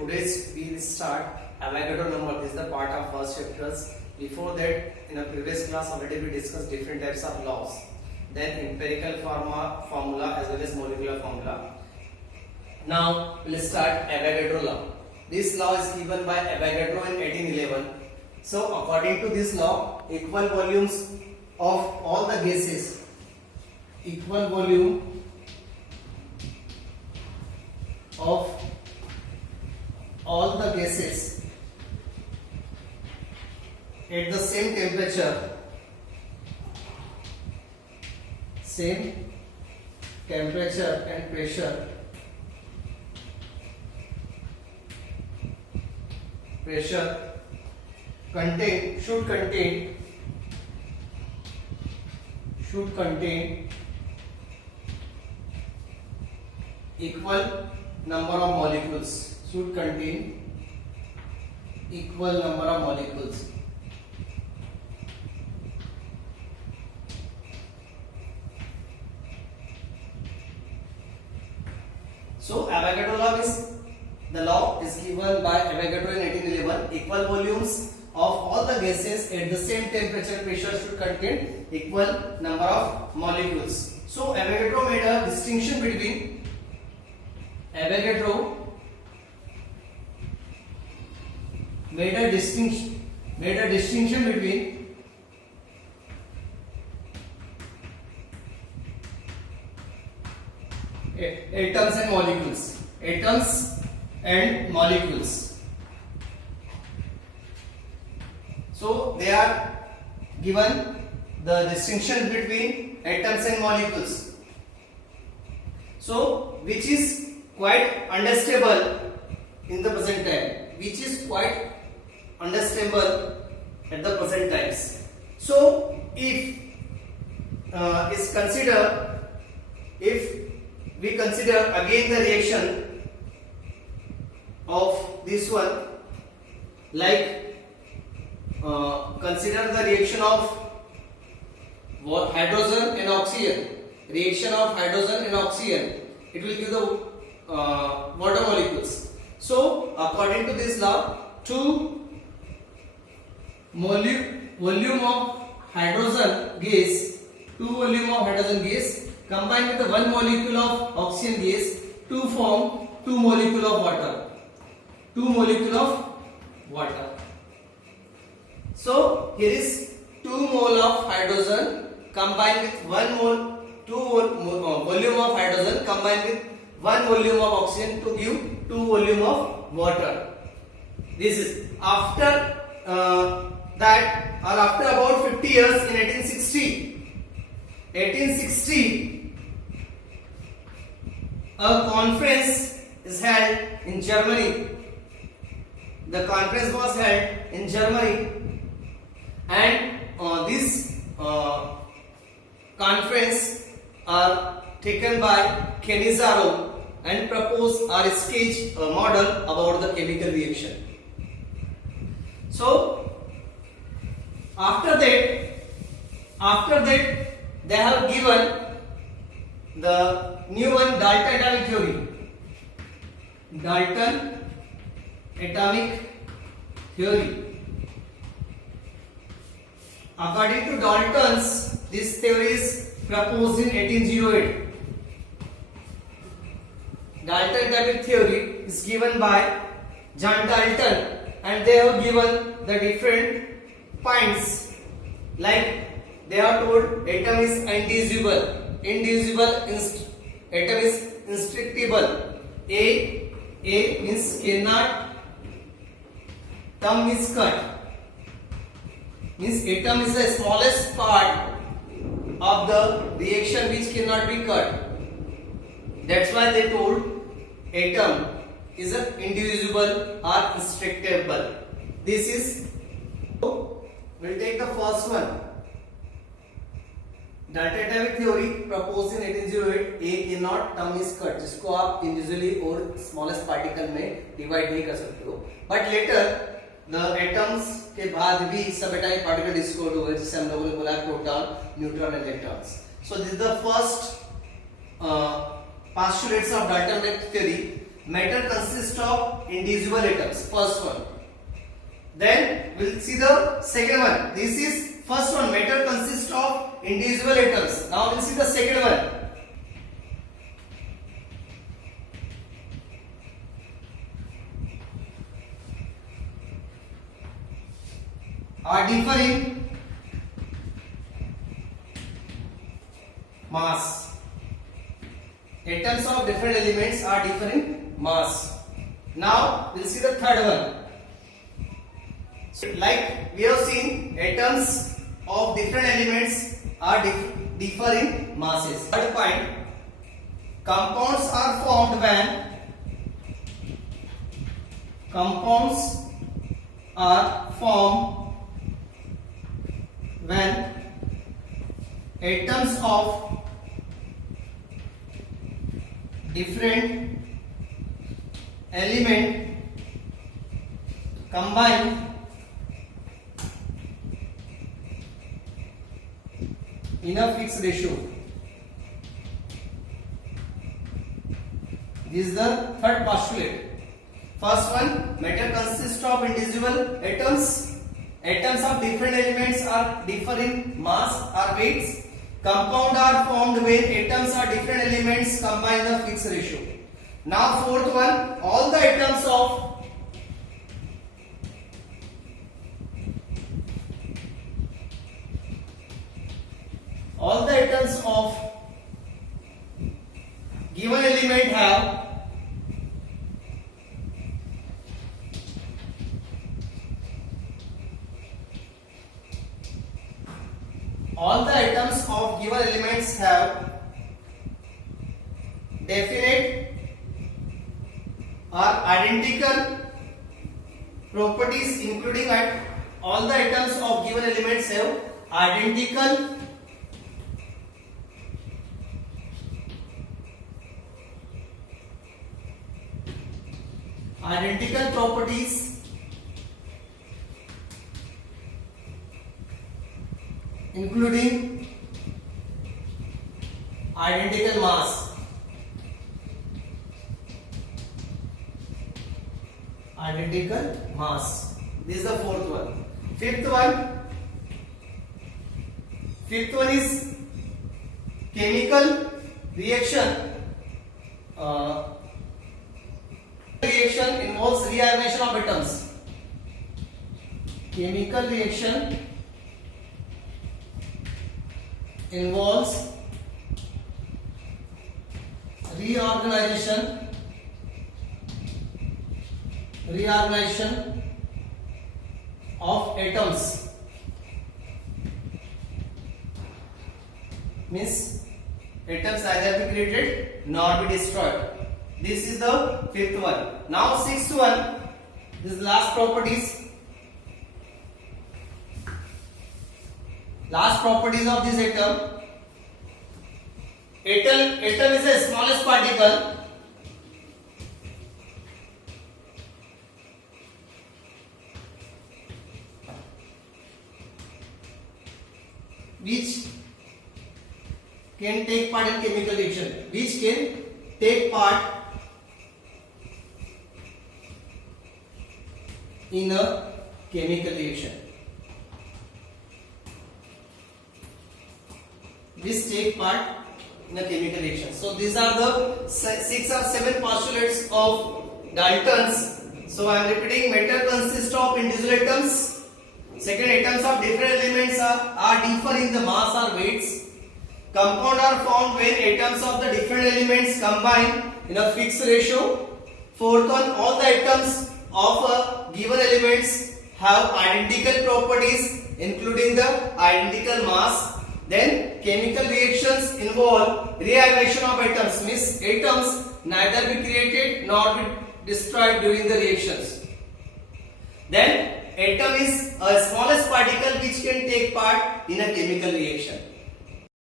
today's we will start Avogadro number. This is the part of first chapters. Before that, in a previous class already we discussed different types of laws. Then empirical formula as well as molecular formula. Now we'll start Avogadro law. This law is given by Avogadro in 1811. So according to this law, equal volumes of all the gases, equal volume of all the gases at the same temperature and pressure should contain equal number of molecules. Should contain equal number of molecules. So Avogadro law is the law is given by Avogadro in 1811. Equal volumes of all the gases at the same temperature and pressure should contain equal number of molecules. So Avogadro made a distinction between made a distinction between atoms and molecules. So they are given the distinction between atoms and molecules. So which is quite understandable in the present time. Which is quite understandable at the present times. So if we consider again the reaction of this one, like consider the reaction of hydrogen and oxygen. Reaction of hydrogen and oxygen, it will give the water molecules. So according to this law, two volume of hydrogen gas combined with the one molecule of oxygen gas to form two molecule of water. So here is 2 mole of hydrogen combined with 1 mole, volume of hydrogen combined with 1 volume of oxygen to give 2 volume of water. This is after that, or after about 50 years in 1860, a conference is held in Germany. The conference was held in Germany, and this conference are taken by Cannizzaro and propose or sketch a model about the chemical reaction. So after that they have given the new one, Dalton atomic theory. Dalton atomic theory. According to Dalton's, this theory is proposed in 1808. Dalton atomic theory is given by John Dalton, and they have given the different points, like they are told atom is indivisible, atom is indestructible, A means cannot, term means cut, means atom is the smallest part of the reaction which cannot be cut. That's why they told atom is indivisible or indestructible. This is, we'll take the first one. Dalton atomic theory proposed in 1808. A cannot, term is cut, जिसको आप individually और smallest particle में divide नहीं कर सकते हो. But later the atoms के बाद भी subatomic particle discovered हुए, जिसे हम लोगों ने बोला proton, neutron, electrons. So this is the first postulates of Dalton theory. matter consists of indivisible atoms. First one. Then we'll see the second one. This is first one. Matter consists of indivisible atoms. Now we'll see the second one. Are differing mass. Atoms of different elements are differing mass. Now we'll see the third one. Like we have seen, atoms of different elements are differing masses. Third point, compounds are formed when atoms of different element combine in a fixed ratio. This is the third postulate. First one, matter consists of indivisible atoms. Atoms of different elements are differing mass or weights. Compound are formed when atoms of different elements combine in a fixed ratio. Now fourth one, all the atoms of given element have definite or identical properties, including all the atoms of given elements have identical properties, including identical mass. This is the fourth one. Fifth one is chemical reaction. Reaction involves rearrangement of atoms. Chemical reaction involves reorganization of atoms. Means atoms either be created nor be destroyed. This is the fifth one. Now sixth one, this is last properties. Last properties of this atom. Atom is the smallest particle which can take part in chemical reaction. Which can take part in a chemical reaction. This take part in a chemical reaction. So these are the 6 or 7 postulates of Dalton's. So I am repeating: matter consists of indivisible atoms. Second, atoms of different elements are differ in the mass or weights. Compound are formed when atoms of the different elements combine in a fixed ratio. Fourth one, all the atoms of given elements have identical properties, including the identical mass. Then chemical reactions involve rearrangement of atoms, means atoms neither be created nor be destroyed during the reactions. Then atom is a smallest particle which can take part in a chemical reaction.